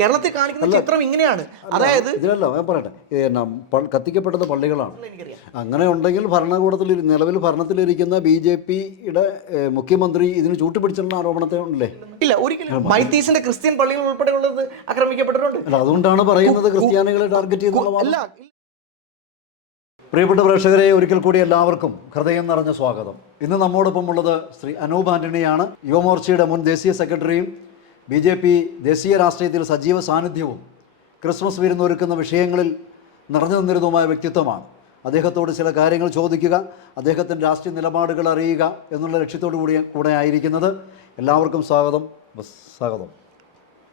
കേരളത്തിൽ കാണിക്കുന്ന ചിത്രം ഇങ്ങനെയാണ്. അതായത് ഇതിലല്ല ഞാൻ പറയട്ടെ, കത്തിക്കപ്പെട്ടത് പള്ളികളാണ്. അങ്ങനെ ഉണ്ടെങ്കിൽ ഭരണകൂടത്തിൽ നിലവിൽ ഭരണത്തിലിരിക്കുന്ന BJP-യുടെ മുഖ്യമന്ത്രി ഇതിന് ചൂട്ടുപിടിച്ചുള്ള ആരോപണത്തെ ഉണ്ടല്ലേ? ഇല്ല, ഒരിക്കലും. മൈത്തീസിന്റെ ക്രിസ്ത്യൻ പള്ളികൾ ഉൾപ്പെടെയുള്ളത് ആക്രമിക്കപ്പെട്ടിട്ടുണ്ട്. അല്ല, അതുകൊണ്ടാണ് പറയുന്നത് ക്രിസ്ത്യാനികളെ ടാർഗറ്റ് ചെയ്തുള്ള. പ്രിയപ്പെട്ട പ്രേക്ഷകരെ, ഒരിക്കൽ കൂടി എല്ലാവർക്കും ഹൃദയം നിറഞ്ഞ സ്വാഗതം. ഇന്ന് നമ്മോടൊപ്പം ഉള്ളത് ശ്രീ അനൂപ് ആന്റണിയാണ്. യുവമോർച്ചയുടെ മുൻ ദേശീയ സെക്രട്ടറിയും BJP ദേശീയ രാഷ്ട്രീയത്തിൽ സജീവ സാന്നിധ്യവും ക്രിസ്മസ് വിരുന്നൊരുക്കുന്ന വിഷയങ്ങളിൽ നിറഞ്ഞു നിന്നിരുന്നതുമായ വ്യക്തിത്വമാണ്. അദ്ദേഹത്തോട് ചില കാര്യങ്ങൾ ചോദിക്കുക, അദ്ദേഹത്തിൻ്റെ രാഷ്ട്രീയ നിലപാടുകൾ അറിയുക എന്നുള്ള ലക്ഷ്യത്തോടു കൂടെ ആയിരിക്കുന്നത്. എല്ലാവർക്കും സ്വാഗതം.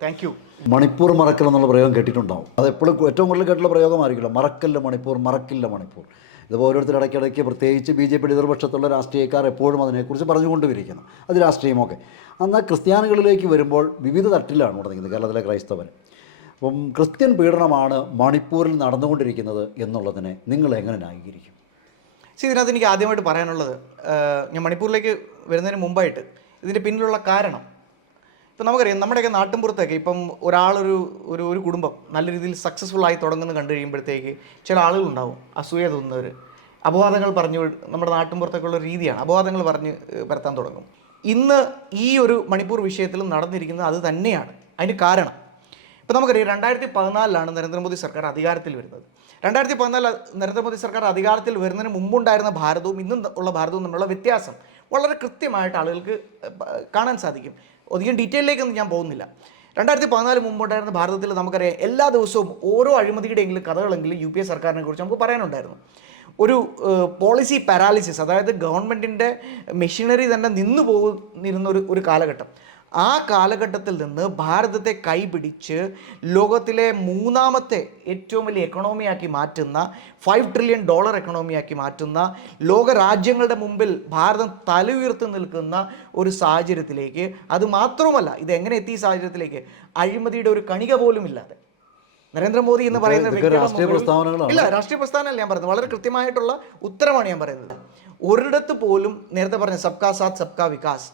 Thank you. മണിപ്പൂർ മറക്കൽ എന്നുള്ള പ്രയോഗം കേട്ടിട്ടുണ്ടാവും. അതെപ്പോഴും ഏറ്റവും കൂടുതൽ കേട്ടുള്ള പ്രയോഗമായിരിക്കുമല്ലോ, മറക്കല്ല മണിപ്പൂർ, മറക്കില്ല മണിപ്പൂർ. ഇതിപ്പോൾ ഓരോരുത്തർ ഇടയ്ക്കിടയ്ക്ക് പ്രത്യേകിച്ച് BJP എതിർപക്ഷത്തുള്ള രാഷ്ട്രീയക്കാർ എപ്പോഴും അതിനെക്കുറിച്ച് പറഞ്ഞുകൊണ്ടുവരിക്കുന്നു. അത് രാഷ്ട്രീയമൊക്കെ. എന്നാൽ ക്രിസ്ത്യാനികളിലേക്ക് വരുമ്പോൾ വിവിധ തട്ടിലാണ് തുടങ്ങുന്നത് കേരളത്തിലെ ക്രൈസ്തവർ. അപ്പം ക്രിസ്ത്യൻ പീഡനമാണ് മണിപ്പൂരിൽ നടന്നുകൊണ്ടിരിക്കുന്നത് എന്നുള്ളതിനെ നിങ്ങൾ എങ്ങനെ ന്യായീകരിക്കും? ഇതിനകത്ത് എനിക്ക് ആദ്യമായിട്ട് പറയാനുള്ളത്, ഞാൻ മണിപ്പൂരിലേക്ക് വരുന്നതിന് മുമ്പായിട്ട് ഇതിൻ്റെ പിന്നിലുള്ള കാരണം, ഇപ്പം നമുക്കറിയാം നമ്മുടെയൊക്കെ നാട്ടിൻപുറത്തൊക്കെ ഇപ്പം ഒരു കുടുംബം നല്ല രീതിയിൽ സക്സസ്ഫുള്ളായി തുടങ്ങുന്നത് കണ്ടു കഴിയുമ്പോഴത്തേക്ക് ചില ആളുകളുണ്ടാവും അസൂയ തോന്നുന്നവർ, അപവാദങ്ങൾ പറഞ്ഞു. നമ്മുടെ നാട്ടിൻപുറത്തൊക്കെ ഉള്ള രീതിയാണ്, അപവാദങ്ങൾ പറഞ്ഞ് പരത്താൻ തുടങ്ങും. ഇന്ന് ഈ ഒരു മണിപ്പൂർ വിഷയത്തിൽ നടന്നിരിക്കുന്നത് അത് തന്നെയാണ്. അതിന് കാരണം ഇപ്പം നമുക്കറിയാം 2014 നരേന്ദ്രമോദി സർക്കാർ അധികാരത്തിൽ വരുന്നത്. 2014 നരേന്ദ്രമോദി സർക്കാർ അധികാരത്തിൽ വരുന്നതിന് മുമ്പുണ്ടായിരുന്ന ഭാരതവും ഇന്നും ഉള്ള ഭാരതവും തമ്മിലുള്ള വ്യത്യാസം വളരെ കൃത്യമായിട്ട് ആളുകൾക്ക് കാണാൻ സാധിക്കും. അധികം ഡീറ്റെയിലേക്കൊന്നും ഞാൻ പോകുന്നില്ല. 2014 മുമ്പുണ്ടായിരുന്ന ഭാരതത്തിൽ നമുക്കറിയാം എല്ലാ ദിവസവും ഓരോ അഴിമതിയുടെയെങ്കിലും കഥകളെങ്കിലും UPA സർക്കാരിനെ കുറിച്ച് നമുക്ക് പറയാനുണ്ടായിരുന്നു. ഒരു പോളിസി പാരാലിസിസ്, അതായത് ഗവൺമെൻറ്റിൻ്റെ മെഷീനറി തന്നെ നിന്നു പോകുന്നിരുന്ന ഒരു കാലഘട്ടം. ആ കാലഘട്ടത്തിൽ നിന്ന് ഭാരതത്തെ കൈപിടിച്ച് ലോകത്തിലെ 3ാമത്തെ ഏറ്റവും വലിയ എക്കണോമിയാക്കി മാറ്റുന്ന, $5 ട്രില്യൺ എക്കണോമിയാക്കി മാറ്റുന്ന, ലോകരാജ്യങ്ങളുടെ മുമ്പിൽ ഭാരതം തല ഉയർത്തി നിൽക്കുന്ന ഒരു സാഹചര്യത്തിലേക്ക്, അത് മാത്രമല്ല ഇത് എങ്ങനെ എത്തി ഈ സാഹചര്യത്തിലേക്ക്, അഴിമതിയുടെ ഒരു കണിക പോലും ഇല്ലാതെ നരേന്ദ്രമോദി എന്ന് പറയുന്ന ഇല്ല, രാഷ്ട്രീയ പ്രസ്ഥാനമല്ല ഞാൻ പറയുന്നത്, വളരെ കൃത്യമായിട്ടുള്ള ഉത്തരമാണ് ഞാൻ പറയുന്നത്. ഒരിടത്ത് പോലും നേരത്തെ പറഞ്ഞ സബ്കാ സാത്ത് സബ്കാ വികാസ്,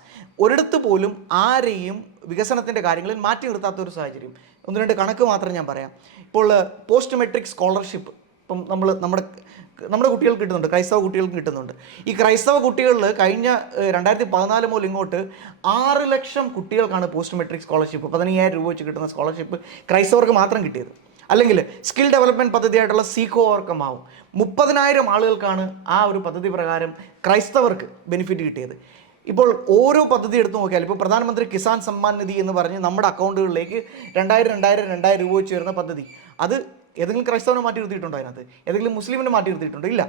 ഒരിടത്ത് പോലും ആരെയും വികസനത്തിൻ്റെ കാര്യങ്ങളിൽ മാറ്റി നിർത്താത്ത ഒരു സാഹചര്യം. 1-2 കണക്ക് മാത്രം ഞാൻ പറയാം. ഇപ്പോൾ പോസ്റ്റ് മെട്രിക് സ്കോളർഷിപ്പ് ഇപ്പം നമ്മുടെ കുട്ടികൾക്ക് കിട്ടുന്നുണ്ട്, ക്രൈസ്തവ കുട്ടികൾക്ക് കിട്ടുന്നുണ്ട്. ഈ ക്രൈസ്തവ കുട്ടികളിൽ കഴിഞ്ഞ 2014 മുതൽ ഇങ്ങോട്ട് 6 ലക്ഷം കുട്ടികൾക്കാണ് പോസ്റ്റ് മെട്രിക് സ്കോളർഷിപ്പ്, 15,000 രൂപ വെച്ച് കിട്ടുന്ന സ്കോളർഷിപ്പ് ക്രൈസ്തവർക്ക് മാത്രം കിട്ടിയത്. അല്ലെങ്കിൽ സ്കിൽ ഡെവലപ്മെൻറ്റ് പദ്ധതിയായിട്ടുള്ള സീക്കോ ഓവർകമാവും 30,000 ആളുകൾക്കാണ് ആ ഒരു പദ്ധതി പ്രകാരം ക്രൈസ്തവർക്ക് ബെനിഫിറ്റ് കിട്ടിയത്. ഇപ്പോൾ ഓരോ പദ്ധതി എടുത്ത് നോക്കിയാൽ, ഇപ്പോൾ പ്രധാനമന്ത്രി കിസാൻ സമ്മാൻ നിധി എന്ന് പറഞ്ഞ് നമ്മുടെ അക്കൗണ്ടുകളിലേക്ക് 2000 രൂപ വെച്ച് വരുന്ന പദ്ധതി, അത് ഏതെങ്കിലും ക്രൈസ്തവനെ മാറ്റി നിർത്തിയിട്ടുണ്ടോ? അതിനകത്ത് ഏതെങ്കിലും മുസ്ലിമിനെ മാറ്റി നിർത്തിയിട്ടുണ്ടോ? ഇല്ല.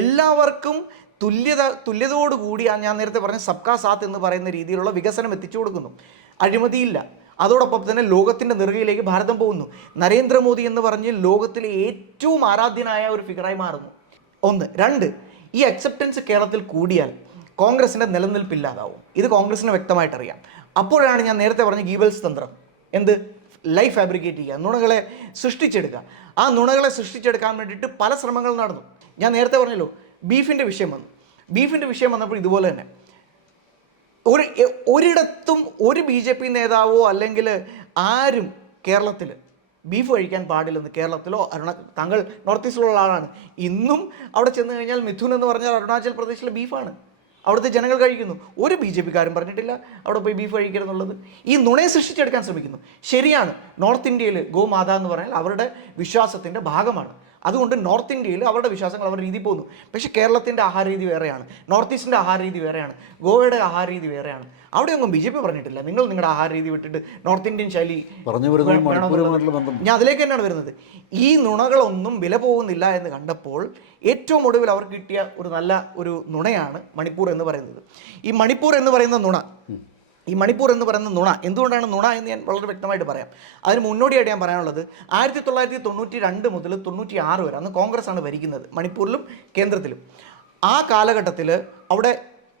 എല്ലാവർക്കും തുല്യതയോടുകൂടി ഞാൻ നേരത്തെ പറഞ്ഞ സബ്കാ സാത്ത് എന്ന് പറയുന്ന രീതിയിലുള്ള വികസനം എത്തിച്ചു കൊടുക്കുന്നു. അഴിമതിയില്ല. അതോടൊപ്പം തന്നെ ലോകത്തിൻ്റെ നെറുകയിലേക്ക് ഭാരതം പോകുന്നു. നരേന്ദ്രമോദി എന്ന് പറഞ്ഞ് ലോകത്തിലെ ഏറ്റവും ആരാധ്യനായ ഒരു ഫിഗറായി മാറുന്നു. 1. 2, ഈ അക്സെപ്റ്റൻസ് കേരളത്തിൽ കൂടിയാൽ കോൺഗ്രസിൻ്റെ നിലനിൽപ്പില്ലാതാവും. ഇത് കോൺഗ്രസിന് വ്യക്തമായിട്ടറിയാം. അപ്പോഴാണ് ഞാൻ നേരത്തെ പറഞ്ഞ ഗീബൽസ് തന്ത്രം, എന്ത് ലൈഫ് ഫാബ്രിക്കേറ്റ് ചെയ്യുക, നുണകളെ സൃഷ്ടിച്ചെടുക്കുക. ആ നുണകളെ സൃഷ്ടിച്ചെടുക്കാൻ വേണ്ടിയിട്ട് പല ശ്രമങ്ങൾ നടന്നു. ഞാൻ നേരത്തെ പറഞ്ഞല്ലോ, ബീഫിൻ്റെ വിഷയം വന്നു. ബീഫിൻ്റെ വിഷയം വന്നപ്പോൾ ഇതുപോലെ തന്നെ ഒരിടത്തും ഒരു BJP നേതാവോ അല്ലെങ്കിൽ ആരും കേരളത്തിൽ ബീഫ് കഴിക്കാൻ പാടില്ലെന്ന്, കേരളത്തിലോ താങ്കൾ നോർത്ത് ഈസ്റ്റിലുള്ള ആളാണ്, ഇന്നും അവിടെ ചെന്ന് കഴിഞ്ഞാൽ മിഥുൻ എന്ന് പറഞ്ഞാൽ അരുണാചൽ പ്രദേശിലെ ബീഫാണ്, അവിടുത്തെ ജനങ്ങൾ കഴിക്കുന്നു. ഒരു BJP-കാരും പറഞ്ഞിട്ടില്ല അവിടെ പോയി ബീഫ് കഴിക്കരുതെന്നുള്ളത്. ഈ നുണയെ സൃഷ്ടിച്ചെടുക്കാൻ ശ്രമിക്കുന്നു. ശരിയാണ്, നോർത്ത് ഇന്ത്യയിൽ ഗോമാത എന്ന് പറഞ്ഞാൽ അവരുടെ വിശ്വാസത്തിൻ്റെ ഭാഗമാണ്. അതുകൊണ്ട് നോർത്ത് ഇന്ത്യയിൽ അവരുടെ വിശ്വാസങ്ങൾ അവരുടെ രീതി പോകുന്നു. പക്ഷേ കേരളത്തിൻ്റെ ആഹാര രീതി വേറെയാണ്, നോർത്ത് ഈസ്റ്റിൻ്റെ ആഹാര രീതി വേറെയാണ്, ഗോവയുടെ ആഹാര രീതി വേറെയാണ്. അവിടെയൊന്നും BJP പറഞ്ഞിട്ടില്ല നിങ്ങൾ നിങ്ങളുടെ ആഹാര രീതി വിട്ടിട്ട് നോർത്ത് ഇന്ത്യൻ ശൈലി ഞാൻ അതിലേക്ക് തന്നെയാണ് വരുന്നത്. ഈ നുണകളൊന്നും വില പോകുന്നില്ല എന്ന് കണ്ടപ്പോൾ ഏറ്റവും ഒടുവിൽ അവർക്ക് കിട്ടിയ ഒരു നല്ല ഒരു നുണയാണ് മണിപ്പൂർ എന്ന് പറയുന്നത്. ഈ മണിപ്പൂർ എന്ന് പറയുന്ന നുണ എന്തുകൊണ്ടാണ് നുണ എന്ന് ഞാൻ വളരെ വ്യക്തമായിട്ട് പറയാം. അതിന് മുന്നോടിയായിട്ട് ഞാൻ പറയാനുള്ളത്, 1992 മുതൽ 96 വരെ, അന്ന് കോൺഗ്രസ് ആണ് ഭരിക്കുന്നത് മണിപ്പൂരിലും കേന്ദ്രത്തിലും. ആ കാലഘട്ടത്തിൽ അവിടെ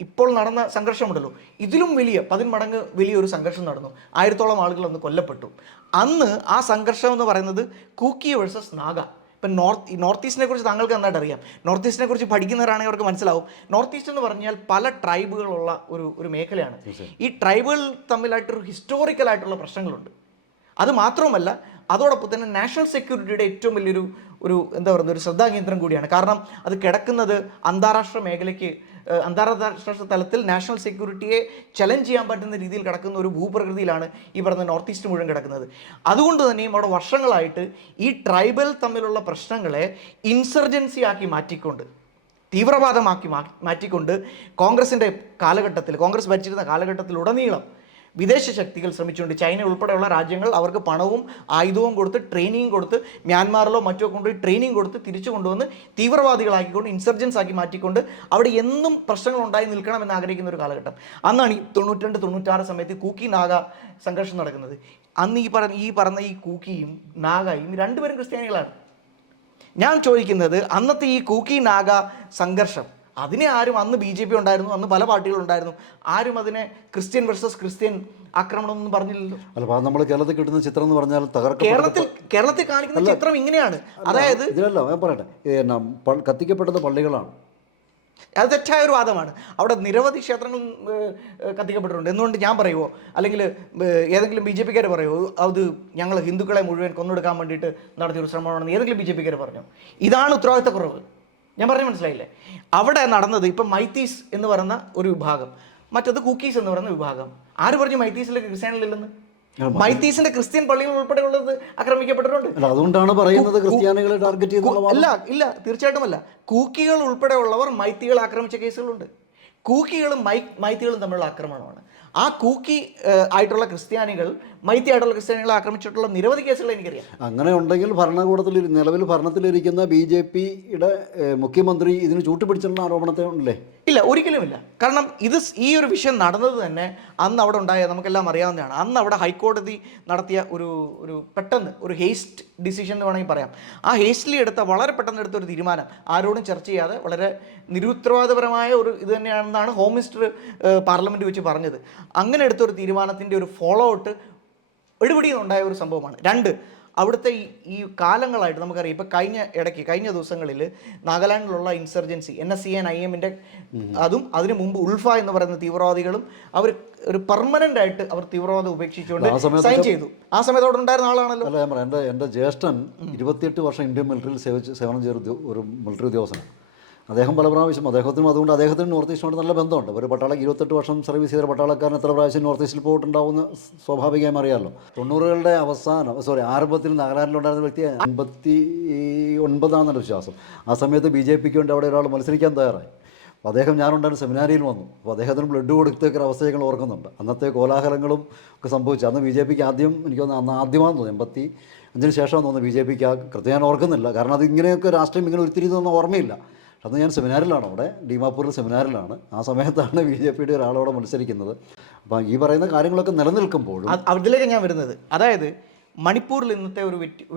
ഇപ്പോൾ നടന്ന സംഘർഷമുണ്ടല്ലോ, ഇതിലും 10 മടങ്ങ് വലിയൊരു സംഘർഷം നടന്നു. 1000-ഓളം ആളുകൾ അന്ന് കൊല്ലപ്പെട്ടു. അന്ന് ആ സംഘർഷം എന്ന് പറയുന്നത് കൂക്കി വേഴ്സസ് നാഗ. ഇപ്പം നോർത്ത് ഈസ്റ്റിനെ കുറിച്ച് താങ്കൾക്ക് നന്നായിട്ട് അറിയാം. നോർത്ത് ഈസ്റ്റിനെ കുറിച്ച് പഠിക്കുന്നവരാണെങ്കിൽ അവർക്ക് മനസ്സിലാവും. നോർത്ത് ഈസ്റ്റ് എന്ന് പറഞ്ഞാൽ പല ട്രൈബുകളുള്ള ഒരു മേഖലയാണ്. ഈ ട്രൈബുകൾ തമ്മിലായിട്ടൊരു ഹിസ്റ്റോറിക്കലായിട്ടുള്ള പ്രശ്നങ്ങളുണ്ട്. അത് മാത്രവുമല്ല, അതോടൊപ്പം തന്നെ നാഷണൽ സെക്യൂരിറ്റിയുടെ ഏറ്റവും വലിയൊരു എന്താ പറയുക ഒരു ശ്രദ്ധാകേന്ദ്രം കൂടിയാണ്. കാരണം അത് കിടക്കുന്നത് അന്താരാഷ്ട്ര മേഖലയ്ക്ക്, അന്താരാഷ്ട്ര തലത്തിൽ നാഷണൽ സെക്യൂരിറ്റിയെ ചലഞ്ച് ചെയ്യാൻ പറ്റുന്ന രീതിയിൽ കിടക്കുന്ന ഒരു ഭൂപ്രകൃതിയിലാണ് ഈ പറഞ്ഞ നോർത്ത് ഈസ്റ്റ് മുഴുവൻ കിടക്കുന്നത്. അതുകൊണ്ട് തന്നെയും അവിടെ വർഷങ്ങളായിട്ട് ഈ ട്രൈബൽ തമ്മിലുള്ള പ്രശ്നങ്ങളെ ഇൻസർജൻസി ആക്കി മാറ്റിക്കൊണ്ട്, തീവ്രവാദമാക്കി മാറ്റിക്കൊണ്ട് കോൺഗ്രസിൻ്റെ കാലഘട്ടത്തിൽ, കോൺഗ്രസ് ഭരിച്ചിരുന്ന കാലഘട്ടത്തിലുടനീളം വിദേശ ശക്തികൾ ശ്രമിച്ചുകൊണ്ട്, ചൈന ഉൾപ്പെടെയുള്ള രാജ്യങ്ങൾ അവർക്ക് പണവും ആയുധവും കൊടുത്ത് ട്രെയിനിങ് കൊടുത്ത് മ്യാൻമാറിലോ മറ്റോ കൊണ്ടുപോയി ട്രെയിനിങ് കൊടുത്ത് തിരിച്ചു കൊണ്ടുവന്ന് തീവ്രവാദികളാക്കിക്കൊണ്ട് ഇൻസർജൻസ് ആക്കി മാറ്റിക്കൊണ്ട് അവിടെ എന്നും പ്രശ്നങ്ങൾ ഉണ്ടായി നിൽക്കണമെന്ന് ആഗ്രഹിക്കുന്ന ഒരു കാലഘട്ടം. അന്നാണ് ഈ 92-96 സമയത്ത് കൂക്കി നാഗ സംഘർഷം നടക്കുന്നത്. അന്ന് ഈ പറഞ്ഞ ഈ കൂക്കിയും നാഗയും രണ്ടുപേരും ക്രിസ്ത്യാനികളാണ്. ഞാൻ ചോദിക്കുന്നത്, അന്നത്തെ ഈ കൂക്കി നാഗ സംഘർഷം അതിനെ ആരും, അന്ന് BJP ഉണ്ടായിരുന്നു, അന്ന് പല പാർട്ടികളുണ്ടായിരുന്നു, ആരും അതിനെ ക്രിസ്ത്യൻ വേഴ്സസ് ക്രിസ്ത്യൻ ആക്രമണം ഒന്നും പറഞ്ഞില്ലല്ലോ. അല്ല, നമ്മൾ കേരളത്തിൽ കിട്ടുന്ന ചിത്രം എന്ന് പറഞ്ഞാൽ കേരളത്തിൽ കാണിക്കുന്ന ചിത്രം ഇങ്ങനെയാണ്. അതായത് ഇതിലല്ല ഞാൻ പറയട്ടെ, കത്തിക്കപ്പെട്ടത് പള്ളികളാണ്. അത് തെറ്റായ ഒരു വാദമാണ്. അവിടെ നിരവധി ക്ഷേത്രങ്ങൾ കത്തിക്കപ്പെട്ടിട്ടുണ്ട്. എന്തുകൊണ്ട് ഞാൻ പറയുമോ, അല്ലെങ്കിൽ ഏതെങ്കിലും BJP-ക്കാർ പറയുമോ അത് ഞങ്ങൾ ഹിന്ദുക്കളെ മുഴുവൻ കൊന്നെടുക്കാൻ വേണ്ടിയിട്ട് നടത്തിയൊരു ശ്രമമാണെന്ന് ഏതെങ്കിലും BJP-ക്കാർ പറഞ്ഞോ? ഇതാണ് ഉത്തരവാദിത്തക്കുറവ്. ഞാൻ പറഞ്ഞു മനസ്സിലായില്ലേ? അവിടെ നടന്നത് ഇപ്പം മൈത്തീസ് എന്ന് പറയുന്ന ഒരു വിഭാഗം, മറ്റത് കൂക്കീസ് എന്ന് പറയുന്ന വിഭാഗം. ആര് പറഞ്ഞു മൈത്തീസിലെ ക്രിസ്ത്യാനികളില്ലെന്ന്? മൈത്തീസിന്റെ ക്രിസ്ത്യൻ പള്ളികൾ ഉൾപ്പെടെയുള്ളത് ആക്രമിക്കപ്പെട്ടിട്ടുണ്ട്. അതുകൊണ്ടാണ് പറയുന്നത് ക്രിസ്ത്യാനികളെ ടാർഗറ്റ് ചെയ്തു. ഇല്ല, തീർച്ചയായിട്ടും അല്ല. കൂക്കികൾ ഉൾപ്പെടെയുള്ളവർ മൈത്തികൾ ആക്രമിച്ച കേസുകളുണ്ട്. കൂക്കികളും മൈത്തികളും തമ്മിലുള്ള ആക്രമണമാണ്. ആ കൂക്കി ആയിട്ടുള്ള ക്രിസ്ത്യാനികൾ മൈത്തി ആയിട്ടുള്ള ക്രിസ്ത്യാനികളെ ആക്രമിച്ചിട്ടുള്ള നിരവധി കേസുകൾ എനിക്കറിയാം. അങ്ങനെ ഉണ്ടെങ്കിൽ ഭരണകൂടത്തിൽ നിലവിൽ ഭരണത്തിലിരിക്കുന്ന BJP-യുടെ മുഖ്യമന്ത്രി ഇതിന് ചൂട്ടുപിടിച്ചിട്ടുള്ള ആരോപണത്തെ ഉണ്ടല്ലേ? ഇല്ല, ഒരിക്കലുമില്ല. കാരണം ഈ ഒരു വിഷയം നടന്നത് തന്നെ അന്ന് അവിടെ ഉണ്ടായ നമുക്കെല്ലാം അറിയാവുന്നതാണ്. അന്ന് അവിടെ ഹൈക്കോടതി നടത്തിയ ഒരു പെട്ടെന്ന് ഒരു ഹേസ്റ്റ് ഡിസിഷൻ എന്ന് വേണമെങ്കിൽ പറയാം. ആ ഹേസ്റ്റ്ലി വളരെ പെട്ടെന്ന് എടുത്ത ഒരു തീരുമാനം, ആരോടും ചർച്ച ചെയ്യാതെ വളരെ നിരുത്തരവാദപരമായ ഒരു ഇത് തന്നെയാണെന്നാണ് ഹോം മിനിസ്റ്റർ പാർലമെൻറ്റ് വെച്ച് പറഞ്ഞത്. അങ്ങനെ എടുത്തൊരു തീരുമാനത്തിൻ്റെ ഒരു ഫോളോ ഔട്ട് എടുപിടിയുണ്ടായ ഒരു സംഭവമാണ്. 2, അവിടുത്തെ ഈ കാലങ്ങളായിട്ട് നമുക്കറിയാം. ഇപ്പം കഴിഞ്ഞ ദിവസങ്ങളിൽ നാഗാലാൻഡിലുള്ള ഇൻസർജൻസി NSCN IM-ൻ്റെ അതും അതിനു മുമ്പ് ഉൾഫ എന്ന് പറയുന്ന തീവ്രവാദികളും അവർ ഒരു പെർമനൻ്റ് ആയിട്ട് അവർ തീവ്രവാദം ഉപേക്ഷിച്ചുകൊണ്ട് സൈൻ ചെയ്തു. ആ സമയത്ത് അവിടെ ഉണ്ടായിരുന്ന ആളാണല്ലോ. അല്ല, ഞാൻ പറയാം, എൻ്റെ ജ്യേഷ്ഠൻ 28 വർഷം ഇന്ത്യൻ മിലിറ്ററിയിൽ സേവനം ചെയ്ത ഒരു മിലിറ്ററി ഉദ്യോഗസ്ഥനാണ്. അദ്ദേഹം പല പ്രാവശ്യം, അതുകൊണ്ട് അദ്ദേഹത്തിന് നോർത്ത് ഈസ്റ്റിനോട് നല്ല ബന്ധമുണ്ട്. ഒരു 28 വർഷം സർവീസ് ചെയ്ത പട്ടാളക്കാരൻ എത്ര പ്രാവശ്യം നോർത്ത് ഈസ്റ്റിൽ പോയിട്ടുണ്ടാവുമെന്ന് സ്വാഭാവികമായും അറിയാമല്ലോ. 90കളുടെ ആരംഭത്തിൽ നാഗാലാൻഡിലുണ്ടായിരുന്ന വ്യക്തി 59 വിശ്വാസം. ആ സമയത്ത് BJP-ക്ക് വേണ്ടി അവിടെ ഒരാൾ മത്സരിക്കാൻ തയ്യാറായി. അപ്പോൾ അദ്ദേഹം ഞാനുണ്ടായിരുന്ന സെമിനാരിയിൽ വന്നു. അപ്പോൾ അദ്ദേഹത്തിന് ബ്ലഡ് കൊടുത്തൊക്കെ അവസ്ഥയൊക്കെ ഓർക്കുന്നുണ്ട്. അന്നത്തെ കോലാഹലങ്ങളും ഒക്കെ സംഭവിച്ചു. അന്ന് BJP-ക്ക് ആദ്യം, എനിക്ക് തോന്നുന്നു ആദ്യമാണെന്ന് തോന്നുന്നു 85 ശേഷമാണെന്ന് തോന്നുന്നു BJP-ക്ക് കൃത്യം ഞാൻ ഓർക്കുന്നില്ല. കാരണം അത് ഇങ്ങനെയൊക്കെ രാഷ്ട്രീയം ഇങ്ങനെ ഉരുത്തിരിയുന്നൊന്നും ഓർമ്മയില്ല. അന്ന് ഞാൻ സെമിനാറിലാണ്, അവിടെ ഡിമാപ്പൂരിൽ സെമിനാറിലാണ്. ആ സമയത്താണ് BJP-യുടെ ഒരാളോടെ മത്സരിക്കുന്നത്. അപ്പം ഈ പറയുന്ന കാര്യങ്ങളൊക്കെ നിലനിൽക്കുമ്പോഴും അതിലേക്ക് ഞാൻ വരുന്നത്, അതായത് മണിപ്പൂരിൽ ഇന്നത്തെ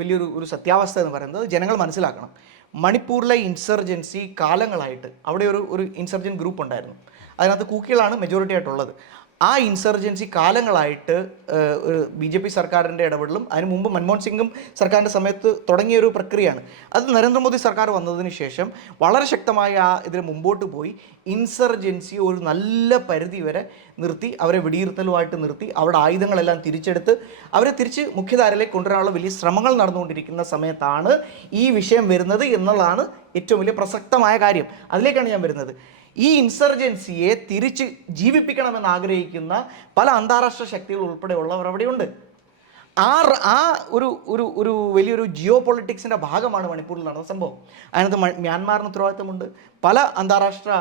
വലിയൊരു സത്യാവസ്ഥ എന്ന് പറയുന്നത് ജനങ്ങൾ മനസ്സിലാക്കണം. മണിപ്പൂരിലെ ഇൻസർജൻസി കാലങ്ങളായിട്ട് അവിടെ ഒരു ഇൻസർജൻറ്റ് ഗ്രൂപ്പ് ഉണ്ടായിരുന്നു. അതിനകത്ത് കൂക്കികളാണ് മെജോറിറ്റി ആയിട്ടുള്ളത്. ആ ഇൻസർജൻസി കാലങ്ങളായിട്ട് BJP സർക്കാരിൻ്റെ ഇടപെടലും അതിന് മുമ്പ് മൻമോഹൻ സിംഗും സർക്കാരിൻ്റെ സമയത്ത് തുടങ്ങിയൊരു പ്രക്രിയയാണ്. അത് നരേന്ദ്രമോദി സർക്കാർ വന്നതിന് ശേഷം വളരെ ശക്തമായി ഇതിന് മുമ്പോട്ട് പോയി ഇൻസർജൻസി ഒരു നല്ല പരിധി വരെ നിർത്തി, അവരെ വെടിയിരുത്തലുമായിട്ട് നിർത്തി, അവിടെ ആയുധങ്ങളെല്ലാം തിരിച്ചെടുത്ത് അവരെ തിരിച്ച് മുഖ്യധാരയിലേക്ക് കൊണ്ടുവരാനുള്ള വലിയ ശ്രമങ്ങൾ നടന്നുകൊണ്ടിരിക്കുന്ന സമയത്താണ് ഈ വിഷയം വരുന്നത് എന്നുള്ളതാണ് ഏറ്റവും വലിയ പ്രസക്തമായ കാര്യം. അതിലേക്കാണ് ഞാൻ വരുന്നത്. ഈ ഇൻസർജൻസിയെ തിരിച്ച് ജീവിപ്പിക്കണമെന്ന് ആഗ്രഹിക്കുന്ന പല അന്താരാഷ്ട്ര ശക്തികൾ ഉൾപ്പെടെയുള്ളവർ അവിടെയുണ്ട്. ആ ഒരു വലിയൊരു ജിയോ പൊളിറ്റിക്സിൻ്റെ ഭാഗമാണ് മണിപ്പൂരിൽ നടന്ന സംഭവം. അതിനകത്ത് മ്യാൻമാറിന് ഉത്തരവാദിത്തമുണ്ട്, പല അന്താരാഷ്ട്ര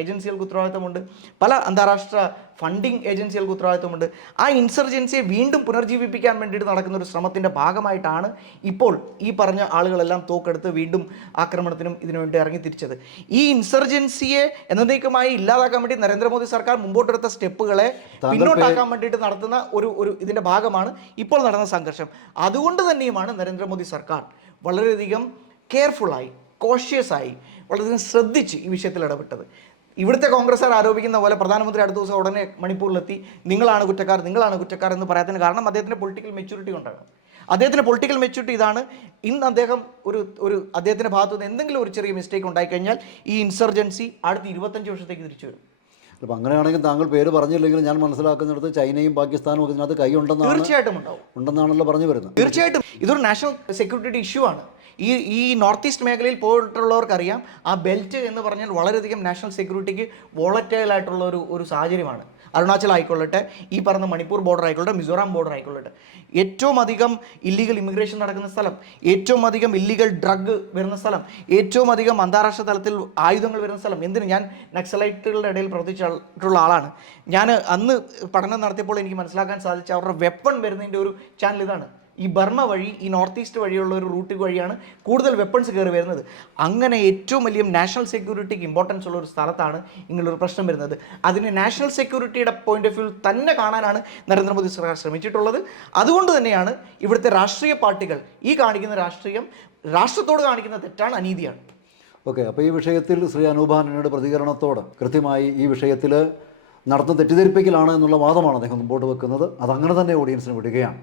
ഏജൻസികൾക്ക് ഉത്തരവാദിത്തമുണ്ട്, പല അന്താരാഷ്ട്ര ഫണ്ടിങ് ഏജൻസികൾക്ക് ഉത്തരവാദിത്തമുണ്ട്. ആ ഇൻസർജൻസിയെ വീണ്ടും പുനർജീവിപ്പിക്കാൻ വേണ്ടിയിട്ട് നടക്കുന്ന ഒരു ശ്രമത്തിൻ്റെ ഭാഗമായിട്ടാണ് ഇപ്പോൾ ഈ പറഞ്ഞ ആളുകളെല്ലാം തോക്കെടുത്ത് വീണ്ടും ആക്രമണത്തിനും ഇതിനു വേണ്ടി ഇറങ്ങി തിരിച്ചത്. ഈ ഇൻസർജൻസിയെ എന്നേക്കുമായി ഇല്ലാതാക്കാൻ വേണ്ടി നരേന്ദ്രമോദി സർക്കാർ മുമ്പോട്ടെടുത്ത സ്റ്റെപ്പുകളെ പിന്നോട്ടാക്കാൻ വേണ്ടിയിട്ട് നടത്തുന്ന ഒരു ഇതിൻ്റെ ഭാഗമാണ് ഇപ്പോൾ നടന്ന സംഘർഷം. അതുകൊണ്ട് തന്നെയുമാണ് നരേന്ദ്രമോദി സർക്കാർ വളരെയധികം കെയർഫുള്ളായി, കോഷ്യസായി, വളരെയധികം ശ്രദ്ധിച്ച് ഈ വിഷയത്തിൽ ഇടപെട്ടത്. ഇവിടുത്തെ കോൺഗ്രസ്സുകാർ ആരോപിക്കുന്ന പോലെ പ്രധാനമന്ത്രി അടുത്ത ദിവസം ഉടനെ മണിപ്പൂരിലെത്തി നിങ്ങളാണ് കുറ്റക്കാർ എന്ന് പറയാത്തതിന് കാരണം അദ്ദേഹത്തിൻ്റെ പൊളിറ്റിക്കൽ മെച്യൂരിറ്റി കൊണ്ടാണ്. അദ്ദേഹത്തിൻ്റെ പൊളിറ്റിക്കൽ മെച്യൂരിറ്റി ഇതാണ്. ഇന്ന് അദ്ദേഹം അദ്ദേഹത്തിൻ്റെ ഭാഗത്തു നിന്ന് എന്തെങ്കിലും ഒരു ചെറിയ മിസ്റ്റേക്ക് ഉണ്ടായിക്കഴിഞ്ഞാൽ ഈ ഇൻസർജൻസി അടുത്ത 25 വർഷത്തേക്ക് തിരിച്ചു വരും. അപ്പോൾ അങ്ങനെയാണെങ്കിൽ താങ്കൾ പേര് പറഞ്ഞില്ലെങ്കിൽ ഞാൻ മനസ്സിലാക്കുന്നിടത്ത് ചൈനയും പാകിസ്ഥാനും ഒക്കെ ഇതിനകത്ത് കൈയുണ്ടെന്നാണ് തീർച്ചയായിട്ടും ഉണ്ടാവും. ഉണ്ടെന്നാണല്ലോ പറഞ്ഞു വരുന്നത്. തീർച്ചയായിട്ടും ഇതൊരു നാഷണൽ സെക്യൂരിറ്റി ഇഷ്യൂ ആണ്. ഈ നോർത്ത് ഈസ്റ്റ് മേഖലയിൽ പോയിട്ടുള്ളവർക്കറിയാം, ആ ബെൽറ്റ് എന്ന് പറഞ്ഞാൽ വളരെയധികം നാഷണൽ സെക്യൂരിറ്റിക്ക് വോളറ്റൈൽ ആയിട്ടുള്ള ഒരു സാഹചര്യമാണ്. അരുണാചൽ ആയിക്കൊള്ളട്ടെ, ഈ പറഞ്ഞ മണിപ്പൂർ ബോർഡർ ആയിക്കൊള്ളട്ടെ, മിസോറാം ബോർഡർ ആയിക്കൊള്ളട്ടെ, ഏറ്റവും അധികം ഇല്ലീഗൽ ഇമിഗ്രേഷൻ നടക്കുന്ന സ്ഥലം, ഏറ്റവും അധികം ഇല്ലീഗൽ ഡ്രഗ് വരുന്ന സ്ഥലം, ഏറ്റവും അധികം അന്താരാഷ്ട്ര തലത്തിൽ ആയുധങ്ങൾ വരുന്ന സ്ഥലം. എന്തിന്, ഞാൻ നക്സലൈറ്റുകളുടെ ഇടയിൽ പ്രവർത്തിച്ചിട്ടുള്ള ആളാണ്. ഞാൻ അന്ന് പഠനം നടത്തിയപ്പോൾ എനിക്ക് മനസ്സിലാക്കാൻ സാധിച്ച അവരുടെ വെപ്പൺ വരുന്നതിൻ്റെ ഒരു ചാനൽ ഇതാണ്. ഈ ബർമ വഴി, ഈ നോർത്ത് ഈസ്റ്റ് വഴിയുള്ള ഒരു റൂട്ട് വഴിയാണ് കൂടുതൽ വെപ്പൺസ് കയറി വരുന്നത്. അങ്ങനെ ഏറ്റവും വലിയ നാഷണൽ സെക്യൂരിറ്റിക്ക് ഇമ്പോർട്ടൻസ് ഉള്ള ഒരു സ്ഥലത്താണ് ഇങ്ങനൊരു പ്രശ്നം വരുന്നത്. അതിന് നാഷണൽ സെക്യൂരിറ്റിയുടെ പോയിന്റ് ഓഫ് വ്യൂ തന്നെ കാണാനാണ് നരേന്ദ്രമോദി സർക്കാർ ശ്രമിച്ചിട്ടുള്ളത്. അതുകൊണ്ട് തന്നെയാണ് ഇവിടുത്തെ രാഷ്ട്രീയ പാർട്ടികൾ ഈ കാണിക്കുന്ന രാഷ്ട്രീയം രാഷ്ട്രത്തോട് കാണിക്കുന്ന തെറ്റാണ്, അനീതിയാണ്. ഓക്കെ, അപ്പോൾ ഈ വിഷയത്തിൽ ശ്രീ അനൂപ് ആന്റണിയുടെ പ്രതികരണത്തോട് കൃത്യമായി ഈ വിഷയത്തിൽ നടത്തുന്ന തെറ്റിദ്ധരിപ്പിക്കലാണ് എന്നുള്ള വാദമാണ് അദ്ദേഹം മുമ്പോട്ട് വെക്കുന്നത്. അതങ്ങനെ തന്നെ ഓഡിയൻസിന് വിടുകയാണ്.